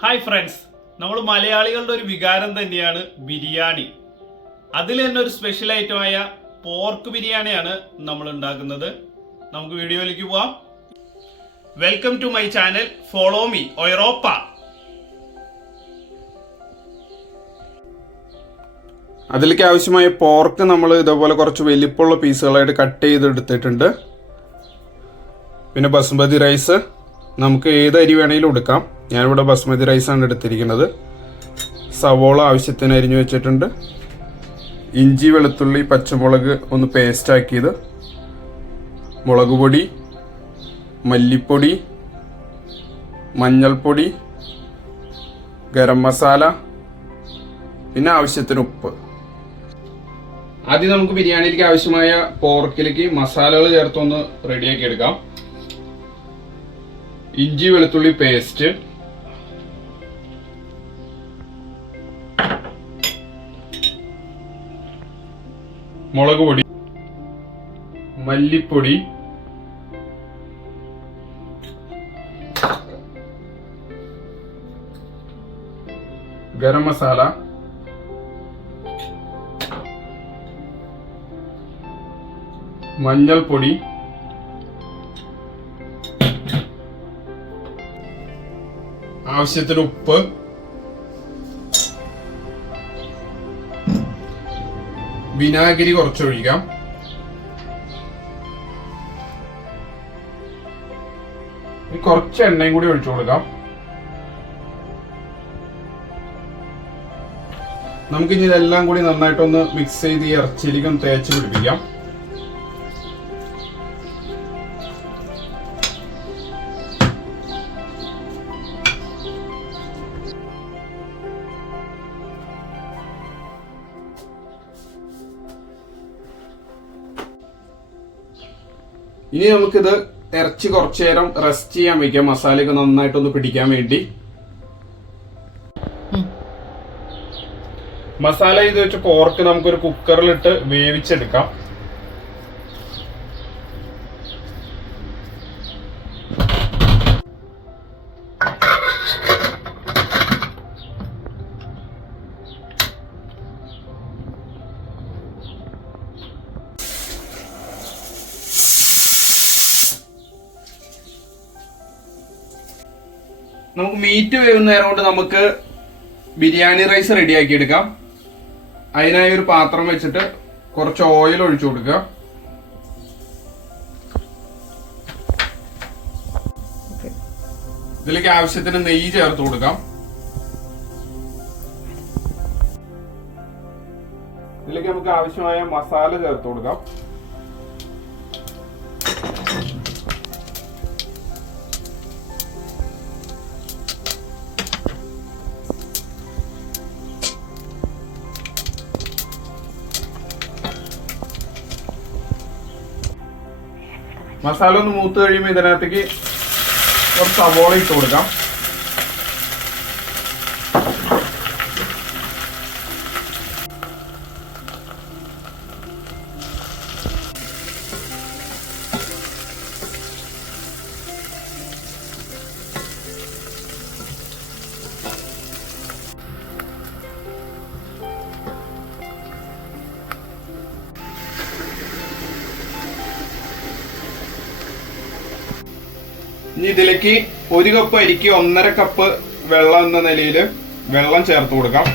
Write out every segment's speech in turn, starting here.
Hi friends, നമ്മൾ മലയാളികളുടെ ഒരു വികാരം തന്നെയാണ് ബിരിയാണി. അതിൽ തന്നെ ഒരു സ്പെഷ്യൽ ഐറ്റമായ പോർക്ക് ബിരിയാണിയാണ് നമ്മൾ ഉണ്ടാക്കുന്നത്. നമുക്ക് വീഡിയോയിലേക്ക് പോവാം. Welcome to my channel FollowME Europa. അതിലേക്ക് ആവശ്യമായ പോർക്ക് നമ്മൾ ഇതേപോലെ കുറച്ച് വലിപ്പമുള്ള പീസുകളായിട്ട് കട്ട് ചെയ്തെടുത്തിട്ടുണ്ട്. പിന്നെ ബസുമതി റൈസ്, നമുക്ക് ഏത് അരി വേണമെങ്കിലും എടുക്കാം. ഞാനിവിടെ ബസുമതി റൈസാണ് എടുത്തിരിക്കുന്നത്. സവോള ആവശ്യത്തിന് അരിഞ്ഞു വെച്ചിട്ടുണ്ട്. ഇഞ്ചി, വെളുത്തുള്ളി, പച്ചമുളക് ഒന്ന് പേസ്റ്റ് ആക്കിയത്, മുളക് പൊടി, മല്ലിപ്പൊടി, മഞ്ഞൾപ്പൊടി, ഗരം മസാല, പിന്നെ ആവശ്യത്തിന് ഉപ്പ്. ആദ്യം നമുക്ക് ബിരിയാണിയിലേക്ക് ആവശ്യമായ പോർക്കിലേക്ക് മസാലകൾ ചേർത്തൊന്ന് റെഡിയാക്കി എടുക്കാം. ഇഞ്ചി വെളുത്തുള്ളി പേസ്റ്റ്, മുളക് പൊടി, മല്ലിപ്പൊടി, ഗരം മസാല, മഞ്ഞൾപ്പൊടി, ആവശ്യത്തിന് ഉപ്പ്, വിനാഗിരി കുറച്ചൊഴിക്കാം, കുറച്ച് എണ്ണയും കൂടി ഒഴിച്ചു കൊടുക്കാം. നമുക്കിനി ഇതെല്ലാം കൂടി നന്നായിട്ടൊന്ന് മിക്സ് ചെയ്ത് ഈ ഇറച്ചിയിലേക്കും തേച്ച് പിടിപ്പിക്കാം. ഇനി നമുക്കിത് ഇറച്ചി കുറച്ചു നേരം റെസ്റ്റ് ചെയ്യാൻ വെക്കാം, മസാലയൊക്കെ നന്നായിട്ടൊന്ന് പിടിക്കാൻ വേണ്ടി. മസാല ചെയ്ത് വെച്ച പോർക്ക് നമുക്കൊരു കുക്കറിലിട്ട് വേവിച്ചെടുക്കാം. നമുക്ക് മീറ്റ് വേവുന്ന നേരം കൊണ്ട് നമുക്ക് ബിരിയാണി റൈസ് റെഡിയാക്കി എടുക്കാം. അതിനായി ഒരു പാത്രം വെച്ചിട്ട് കുറച്ച് ഓയിൽ ഒഴിച്ചു കൊടുക്കുക. ഇതിലേക്ക് ആവശ്യത്തിന് നെയ്യ് ചേർത്ത് കൊടുക്കാം. ഇതിലേക്ക് നമുക്ക് ആവശ്യമായ മസാല ചേർത്ത് കൊടുക്കാം. മസാല ഒന്ന് മൂത്ത് കഴിയുമ്പോൾ ഇതിനകത്തേക്ക് കുറച്ച് സവോള ഇട്ട് കൊടുക്കാം. ഇനി ഇതിലേക്ക് 1 കപ്പ് അരിക്ക് 1.5 കപ്പ് വെള്ളം എന്ന നിലയിൽ വെള്ളം ചേർത്ത് കൊടുക്കാം.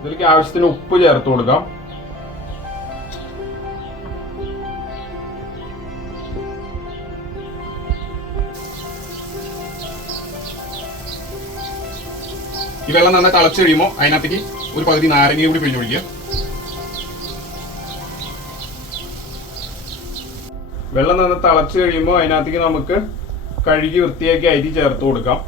ഇതിലേക്ക് ആവശ്യത്തിന് ഉപ്പ് ചേർത്ത് കൊടുക്കാം. ഈ വെള്ളം നന്നായി തിളച്ച് കഴിയുമ്പോൾ അതിനകത്തേക്ക് ഒരു പകുതി നാരങ്ങ കൂടി പിഴിഞ്ഞൊഴിക്കുക. വെള്ളം നന്നായി തിളച്ച് കഴിയുമ്പോൾ അതിനകത്തേക്ക് നമുക്ക് കഴുകി വൃത്തിയാക്കി അരി ചേർത്ത് കൊടുക്കാം.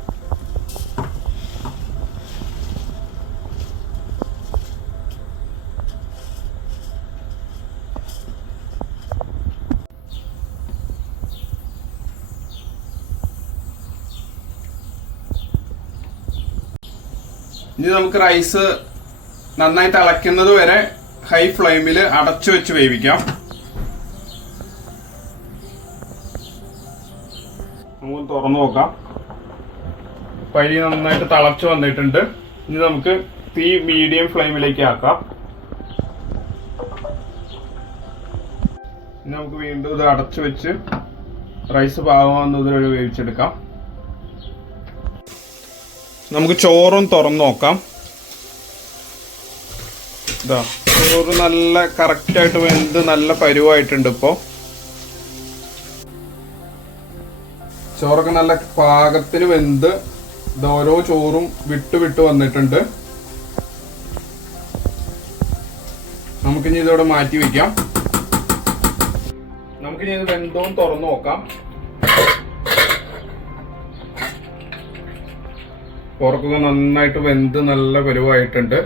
ഇനി നമുക്ക് റൈസ് നന്നായി തിളയ്ക്കുന്നത് വരെ ഹൈ ഫ്ലെയിമിൽ അടച്ചു വെച്ച് വേവിക്കാം. നമുക്ക് തുറന്നു നോക്കാം. പരി നന്നായിട്ട് തിളച്ചു വന്നിട്ടുണ്ട്. ഇനി നമുക്ക് തീ മീഡിയം ഫ്ലെയിമിലേക്ക് ആക്കാം. ഇനി നമുക്ക് വീണ്ടും ഇത് അടച്ചു വെച്ച് റൈസ് പാകമാകുന്നതിനൊരു വേവിച്ചെടുക്കാം. നമുക്ക് ചോറും തുറന്നു നോക്കാം. ഇതാ ചോറ് നല്ല കറക്റ്റായിട്ട് വെന്ത് നല്ല പരുവായിട്ടുണ്ട്. ഇപ്പോൾ ചോറൊക്കെ നല്ല പാകത്തിന് വെന്ത് ഓരോ ചോറും വിട്ട് വന്നിട്ടുണ്ട്. നമുക്കിനി ഇതോടെ മാറ്റി വെക്കാം. നമുക്കിനി ഇത് വെന്തോന്ന് തുറന്നു നോക്കാം. പുറത്തൊക്കെ നന്നായിട്ട് വെന്ത് നല്ല പരുവായിട്ടുണ്ട്.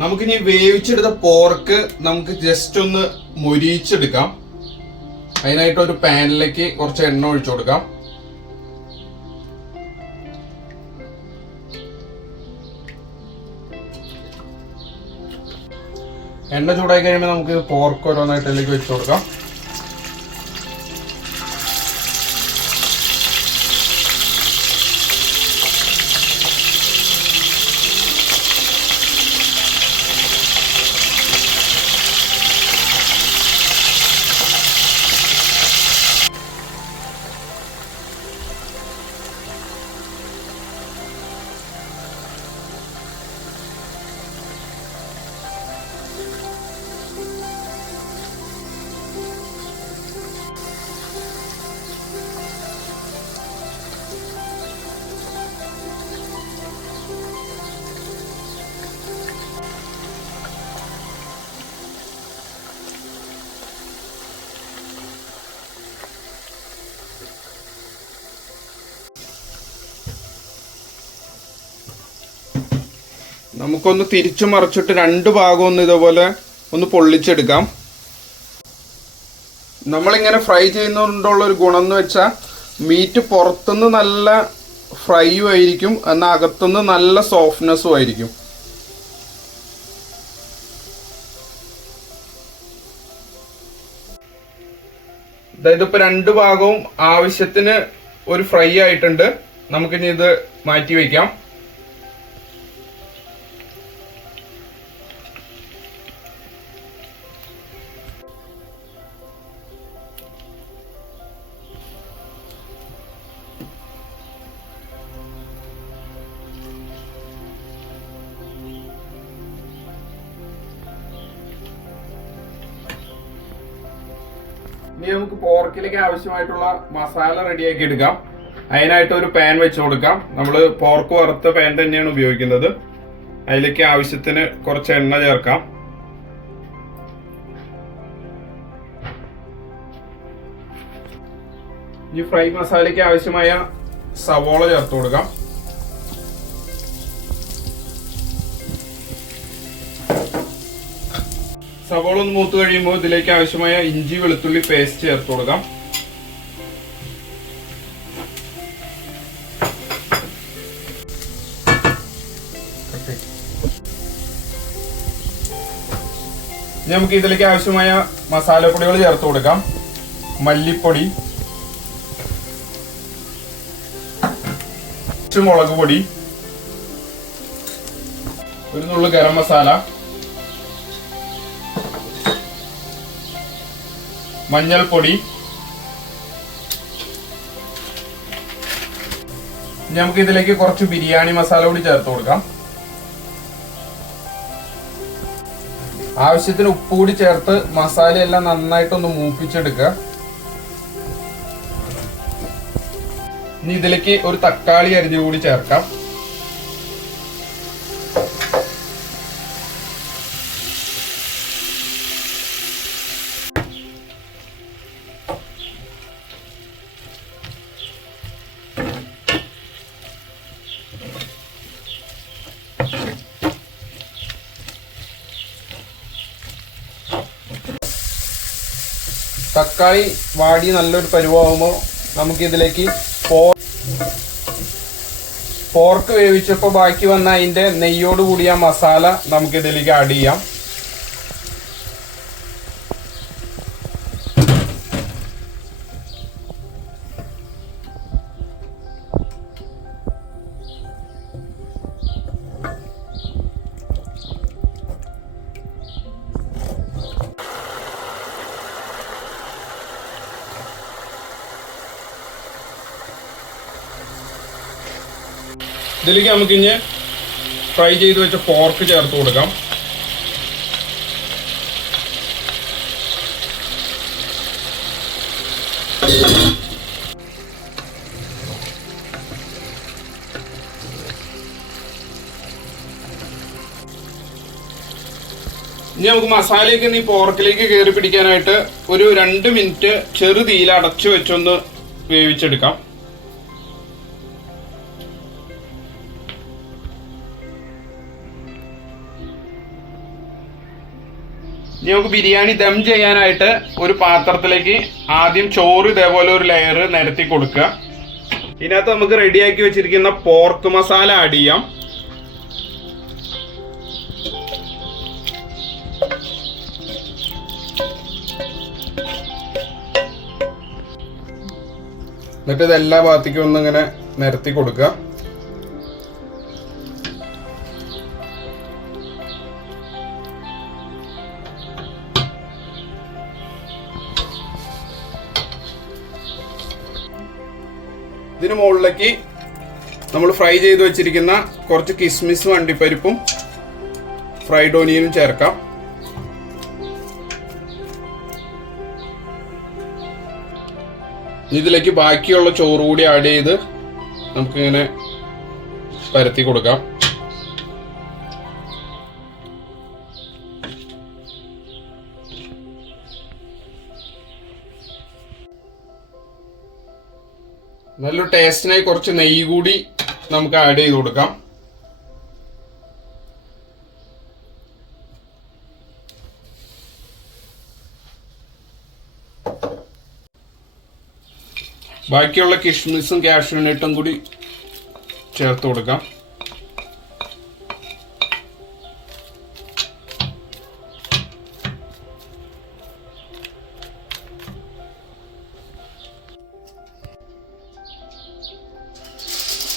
നമുക്കിനി വേവിച്ചെടുത്ത പോർക്ക് നമുക്ക് ജസ്റ്റ് ഒന്ന് മൊരിയിച്ചെടുക്കാം. അതിനായിട്ട് ഒരു പാനിലേക്ക് കുറച്ച് എണ്ണ ഒഴിച്ചു കൊടുക്കാം. എണ്ണ ചൂടായി കഴിയുമ്പോൾ നമുക്ക് പോർക്ക് ഓരോന്നായിട്ട് അതിലേക്ക് വെച്ചു കൊടുക്കാം. നമുക്കൊന്ന് തിരിച്ചു മറിച്ചിട്ട് രണ്ട് ഭാഗം ഒന്ന് ഇതുപോലെ ഒന്ന് പൊള്ളിച്ചെടുക്കാം. നമ്മളിങ്ങനെ ഫ്രൈ ചെയ്യുന്നതുകൊണ്ടുള്ള ഒരു ഗുണം എന്ന് വെച്ചാൽ മീറ്റ് പുറത്തുനിന്ന് നല്ല ഫ്രൈയും ആയിരിക്കും, എന്നാൽ അകത്തുനിന്ന് നല്ല സോഫ്റ്റ്നെസ്സും ആയിരിക്കും. അതായത് ഇപ്പൊ രണ്ട് ഭാഗവും ആവശ്യത്തിന് ഒരു ഫ്രൈ ആയിട്ടുണ്ട്. നമുക്കിനി ഇത് മാറ്റി വയ്ക്കാം. ഇനി നമുക്ക് പോർക്കിലേക്ക് ആവശ്യമായിട്ടുള്ള മസാല റെഡിയാക്കി എടുക്കാം. അതിനായിട്ട് ഒരു പാൻ വെച്ച് കൊടുക്കാം. നമ്മൾ പോർക്ക് വറുത്ത പാൻ തന്നെയാണ് ഉപയോഗിക്കുന്നത്. അതിലേക്ക് ആവശ്യത്തിന് കുറച്ച് എണ്ണ ചേർക്കാം. ഈ ഫ്രൈ മസാലയ്ക്ക് ആവശ്യമായ സവോള ചേർത്ത് കൊടുക്കാം. സവോള ഒന്ന് മൂത്ത് കഴിയുമ്പോൾ ഇതിലേക്ക് ആവശ്യമായ ഇഞ്ചി വെളുത്തുള്ളി പേസ്റ്റ് ചേർത്ത് കൊടുക്കാം. ഇനി നമുക്ക് ഇതിലേക്ക് ആവശ്യമായ മസാലപ്പൊടികൾ ചേർത്ത് കൊടുക്കാം. മല്ലിപ്പൊടി, മുളക് പൊടി, ഒരു നുള്ളു ഗരം മസാല, മഞ്ഞൾപ്പൊടി. നമുക്ക് ഇതിലേക്ക് കുറച്ച് ബിരിയാണി മസാല കൂടി ചേർത്ത് കൊടുക്കാം. ആവശ്യത്തിന് ഉപ്പ് കൂടി ചേർത്ത് മസാലയെല്ലാം നന്നായിട്ടൊന്ന് മൂപ്പിച്ചെടുക്കുക. ഇനി ഇതിലേക്ക് ഒരു തക്കാളി അരിഞ്ഞു കൂടി ചേർക്കാം. തക്കാളി വാടി നല്ലൊരു പരുവാകുമ്പോൾ നമുക്ക് ഇതിലേക്ക് പോർക്ക് വേവിച്ചപ്പോൾ ബാക്കി വന്ന അതിന്റെ നെയ്യോട് കൂടിയ മസാല നമുക്ക് ഇതിലേക്ക് ആഡ് ചെയ്യാം. ഇതിലേക്ക് നമുക്ക് ഇനി ഫ്രൈ ചെയ്ത് വെച്ച പോർക്ക് ചേർത്ത് കൊടുക്കാം. ഇനി നമുക്ക് മസാലയൊക്കെ ഈ പോർക്കിലേക്ക് കയറി പിടിക്കാനായിട്ട് ഒരു 2 മിനിറ്റ് ചെറു തീയിൽ അടച്ചു വെച്ചൊന്ന് വേവിച്ചെടുക്കാം. ഇനി നമുക്ക് ബിരിയാണി ദം ചെയ്യാനായിട്ട് ഒരു പാത്രത്തിലേക്ക് ആദ്യം ചോറ് ഇതേപോലെ ഒരു ലെയർ നിരത്തി കൊടുക്കുക. ഇതിനകത്ത് നമുക്ക് റെഡിയാക്കി വെച്ചിരിക്കുന്ന പോർക്ക് മസാല ആഡ് ചെയ്യാം. എന്നിട്ട് ഇത് എല്ലാ ഭാഗത്തേക്കും ഒന്നിങ്ങനെ നിരത്തി കൊടുക്കുക. ഇതിന് മുകളിലേക്ക് നമ്മൾ ഫ്രൈ ചെയ്ത് വെച്ചിരിക്കുന്ന കുറച്ച് കിസ്മിസും അണ്ടിപ്പരിപ്പും ഫ്രൈഡ് ഓനിയനും ചേർക്കാം. ഇതിലേക്ക് ബാക്കിയുള്ള ചോറ് കൂടി ആഡ് ചെയ്ത് നമുക്കിങ്ങനെ പരത്തി കൊടുക്കാം. നല്ലൊരു ടേസ്റ്റിനായി കുറച്ച് നെയ്യ് കൂടി നമുക്ക് ആഡ് ചെയ്ത് കൊടുക്കാം. ബാക്കിയുള്ള കിഷ്മിസും കാഷ്യൂനട്ടും കൂടി ചേർത്ത് കൊടുക്കാം.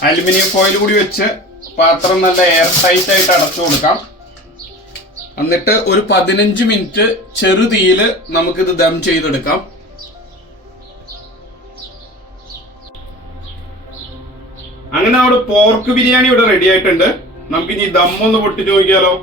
അലുമിനിയം ഫോയിൽ കൂടി വെച്ച് പാത്രം നല്ല എയർ ടൈറ്റ് ആയിട്ട് അടച്ചു കൊടുക്കാം. എന്നിട്ട് ഒരു 15 മിനിറ്റ് ചെറു തീയിൽ നമുക്കിത് ദം ചെയ്തെടുക്കാം. അങ്ങനെ അവിടെ പോർക്ക് ബിരിയാണി ഇവിടെ റെഡി ആയിട്ടുണ്ട്. നമുക്കിനി ദം ഒന്ന് പൊട്ടിച്ച് നോക്കിയാലോ.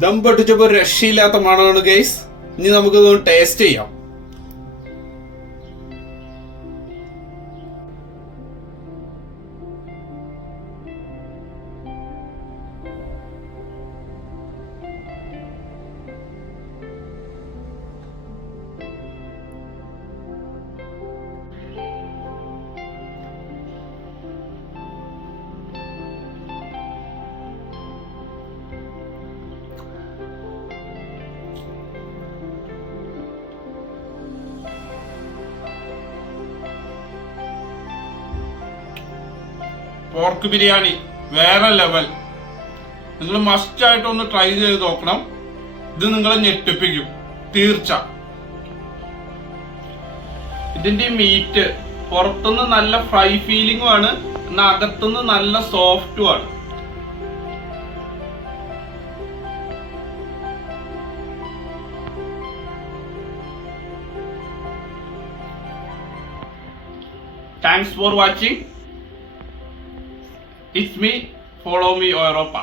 ദം പൊട്ടിച്ചപ്പോ രക്ഷയില്ലാത്ത മണമാണ് ഗൈസ്. ഇനി നമുക്കിതൊന്ന് ടേസ്റ്റ് ചെയ്യാം. പോർക്ക് ബിരിയാണി വേറെ ലെവൽ. നിങ്ങൾ മസ്റ്റ് ആയിട്ട് ഒന്ന് ട്രൈ ചെയ്ത് നോക്കണം. ഇത് നിങ്ങളെ ഞെട്ടിപ്പിക്കും തീർച്ച. ഇതിന്റെ മീറ്റ് പുറത്തുനിന്ന് നല്ല ഫ്രൈ ഫീലിംഗും ആണ്, എന്നാൽ അകത്തുനിന്ന് നല്ല സോഫ്റ്റും ആണ്. Thanks for watching. It's me, FollowME Europa.